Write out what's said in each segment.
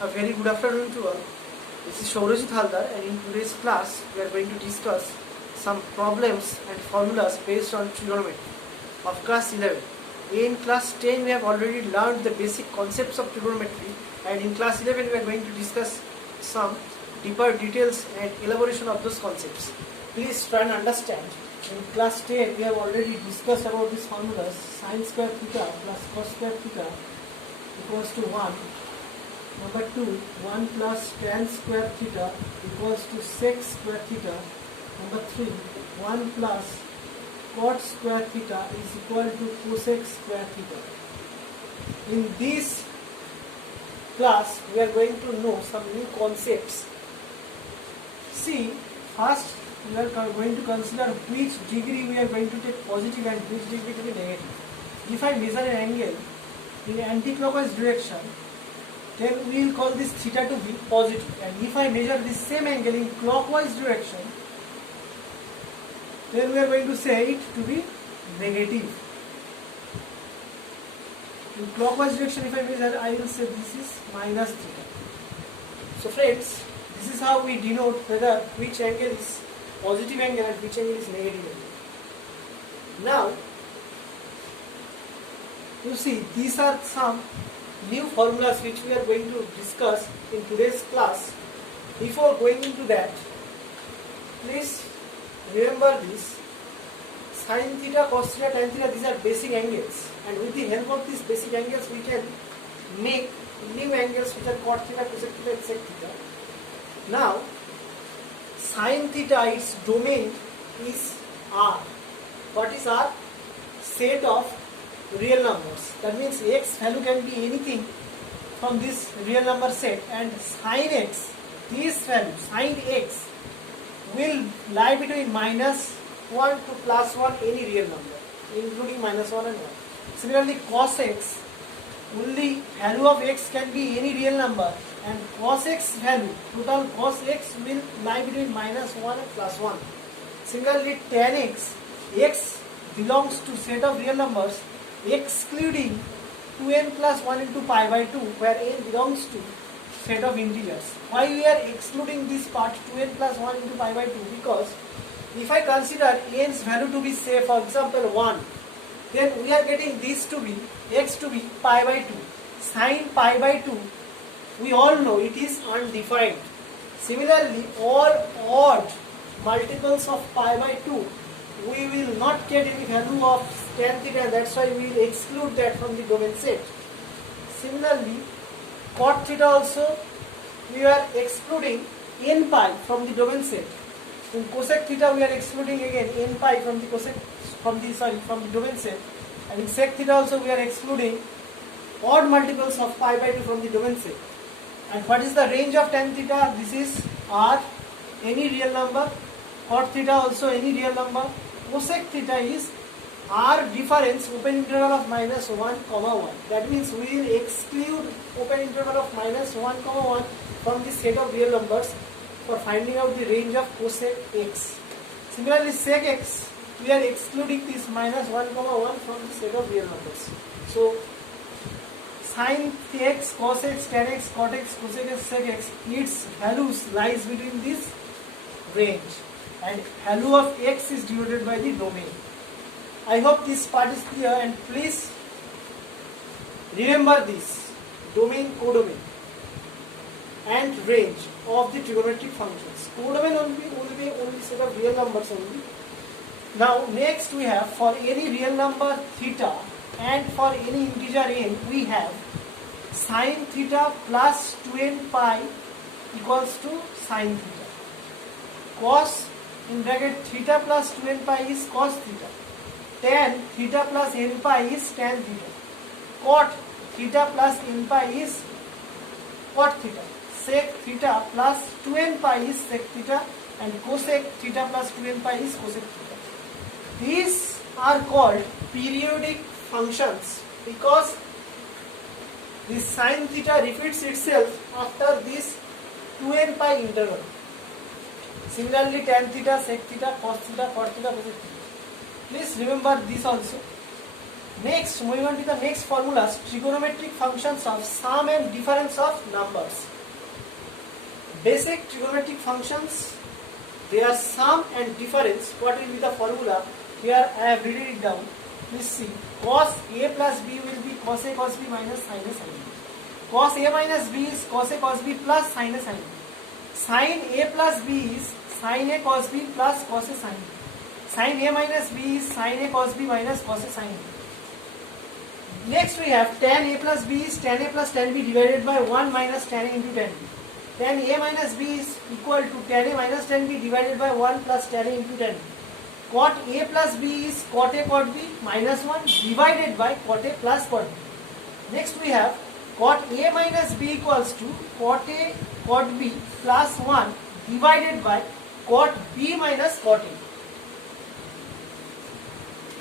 A very good afternoon to all. This is Shaurajit Haldar, and in today's class we are going to discuss some problems and formulas based on trigonometry of class 11. In class 10 we have already learned the basic concepts of trigonometry, and in class 11 we are going to discuss some deeper details and elaboration of those concepts. Please try and understand. In class 10 we have already discussed about these formulas. Sin square theta plus cos square theta equals to 1. Number 2, 1 plus tan square theta equals to sec square theta. Number 3, 1 plus cot square theta is equal to cosec square theta. In this class, we are going to know some new concepts. See, first we are going to consider which degree we are going to take positive and which degree to be negative. If I measure an angle in anti-clockwise direction, then we will call this theta to be positive, and if I measure this same angle in clockwise direction, then we are going to say it to be negative. In clockwise direction, if I measure, I will say this is minus theta. So friends, this is how we denote whether which angle is positive angle and which angle is negative angle. Now, you see, these are some new formulas which we are going to discuss in today's class. Before going into that, please remember this: sin theta, cos theta, tan theta, these are basic angles, and with the help of these basic angles we can make new angles which are cot theta, cosec theta, and sec theta. Now, sin theta, its domain is R. What is R? Set of real numbers. That means x value can be anything from this real number set, and sin x, this value sin x will lie between -1 to +1, any real number including -1 and 1. Similarly, cos x, only value of x can be any real number, and cos x value, total cos x will lie between -1 and +1. Similarly, tan x, x belongs to set of real numbers excluding 2n plus 1 into pi by 2, where n belongs to set of integers. Why we are excluding this part 2n plus 1 into pi by 2? Because if I consider n's value to be, say for example 1, then we are getting this to be, x to be pi by 2. Sin pi by 2, we all know it is undefined. Similarly, all odd multiples of pi by 2, we will not get any value of tan theta, that's why we will exclude that from the domain set. Similarly, cot theta also we are excluding n pi from the domain set. In cosec theta we are excluding again n pi from the domain set, and in sec theta also we are excluding odd multiples of pi by 2 from the domain set. And what is the range of tan theta? This is R, any real number. Cot theta also any real number. Cosec theta is R difference open interval of -1, 1. That means we will exclude open interval of -1, 1 from the set of real numbers for finding out the range of cosec x. Similarly, sec x, we are excluding this -1, 1 from the set of real numbers. So, sin x, cos x, tan x, cot x, cosec x, sec x, its values lies between this range, and value of x is denoted by the domain. I hope this part is clear, and please remember this: domain, codomain, and range of the trigonometric functions. Codomain will be only set of real numbers only. Now next we have, for any real number theta and for any integer n, we have sin theta plus 2n pi equals to sin theta. Cos, in bracket, theta plus 2n pi is cos theta. Tan theta plus n pi is tan theta. Cot theta plus n pi is cot theta. Sec theta plus 2n pi is sec theta, and cosec theta plus 2n pi is cosec theta. These are called periodic functions because this sin theta repeats itself after this 2n pi interval. Similarly, tan theta, sec theta, cos theta, cot theta, cosec theta. Please remember this also. Next, moving on to the next formulas, trigonometric functions of sum and difference of numbers. Basic trigonometric functions, their sum and difference. What will be the formula? Here I have written it down. Please see. Cos A plus B will be cos A cos B minus sin A sin B. Cos A minus B is cos A cos B plus sin A sin B. Sin A plus B is sin A cos B plus cos A sin B. Sin A minus B is sin A cos B minus cos A sin B. Next we have tan A plus B is tan A plus tan B divided by 1 minus tan A into tan B. Tan A minus B is equal to tan A minus tan B divided by 1 plus tan A into tan B. Cot A plus B is cot A cot B minus 1 divided by cot A plus cot B. Next we have cot A minus B equals to cot A cot B plus 1 divided by cot B minus cot A.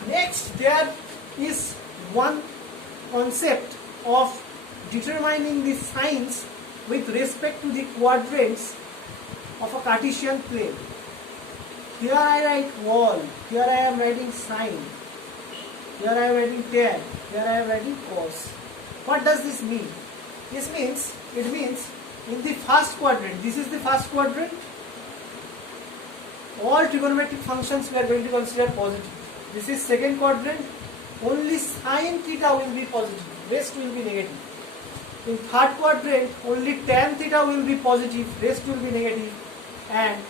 Next there is one concept of determining the signs with respect to the quadrants of a Cartesian plane. Here I write wall, here I am writing sine, here I am writing tan, here I am writing cos. What does this mean? It means in the first quadrant, this is the first quadrant, all trigonometric functions we are going to consider positive. This is second quadrant, only sin theta will be positive, rest will be negative. In third quadrant, only tan theta will be positive, rest will be negative. And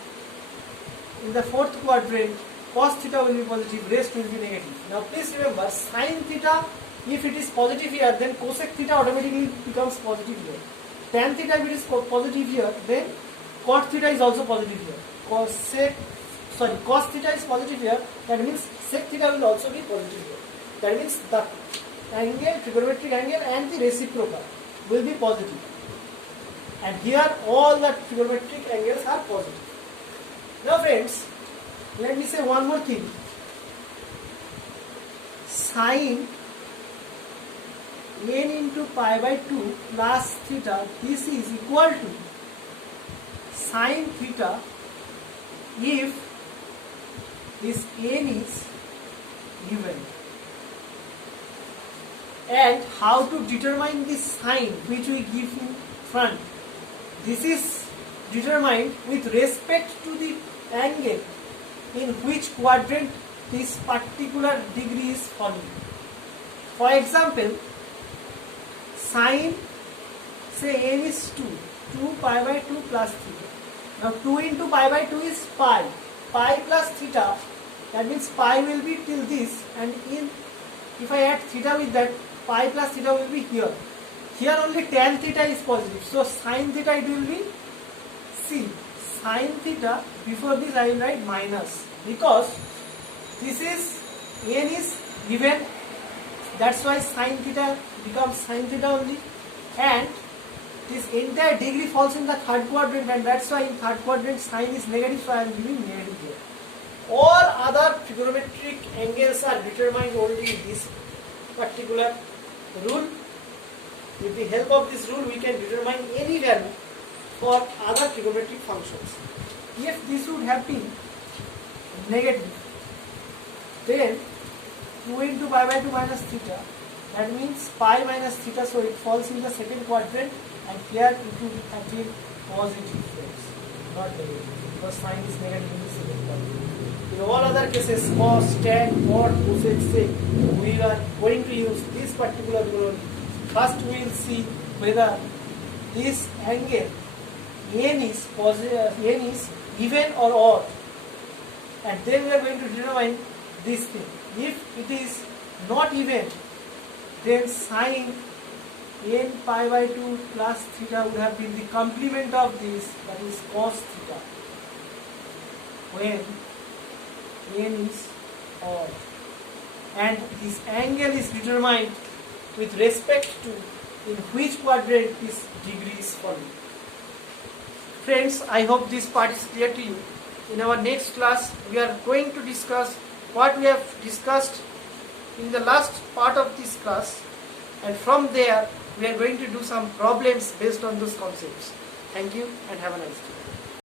in the fourth quadrant, cos theta will be positive, rest will be negative. Now please remember, sin theta, if it is positive here, then cosec theta automatically becomes positive here. Tan theta, if it is positive here, then cot theta is also positive here. Cos theta is positive here, that means sec theta will also be positive here. That means the angle, trigonometric angle and the reciprocal will be positive. And here all the trigonometric angles are positive. Now friends, let me say one more thing. Sin n into pi by 2 plus theta, this is equal to sin theta if this n is given. And how to determine the sign which we give in front? This is determined with respect to the angle in which quadrant this particular degree is falling. For example, sin, say n is 2 pi by 2 plus theta. Now 2 into pi by 2 is pi plus theta, that means pi will be till this, and if I add theta with that, pi plus theta will be here. Here only tan theta is positive, so sin theta it will be, see, sin theta, before this I will write minus, because this is n is given, that's why sin theta becomes sin theta only, and this entire degree falls in the third quadrant, and that's why in third quadrant sin is negative, so I am giving negative here. All other trigonometric angles are determined only in this particular rule. With the help of this rule, we can determine any value for other trigonometric functions. If this would have been negative, then 2 into pi by 2 minus theta, that means pi minus theta, so it falls in the second quadrant, and here it will have been positive, friends, not negative, because sign is negative in the second quadrant. In all other cases, cos, tan, cot, cosec, sec, we are going to use this particular rule only. First we will see whether this angle n is positive, n is even or odd, and then we are going to determine this thing. If it is not even, then sin n pi by 2 plus theta would have been the complement of this, that is cos theta, when n is odd, and this angle is determined with respect to in which quadrant this degree is falling. Friends, I hope this part is clear to you. In our next class, we are going to discuss what we have discussed in the last part of this class, and from there we are going to do some problems based on those concepts. Thank you and have a nice day.